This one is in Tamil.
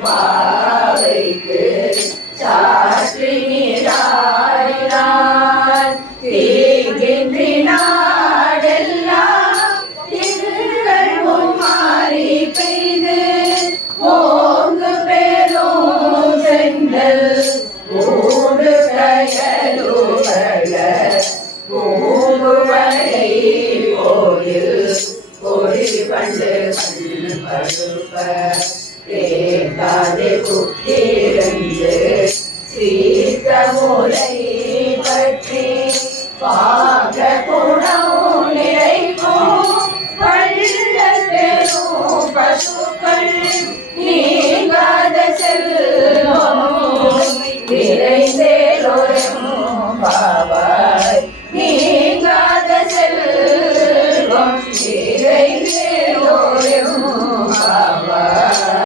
பாவைக்கு சாற்றி நீராடினார் தீங்கின்றி நாடெல்லாம் திருகழும் மாறி பெய்து ஓங்கு பெரும் செங்கல் மூடு கயலுவல பூங்குவரை கோயில் கொடி பண்டு படுப்ப தேகாதே புத்திரந்து சீர்த்த முறை பற்றி பாக குணம்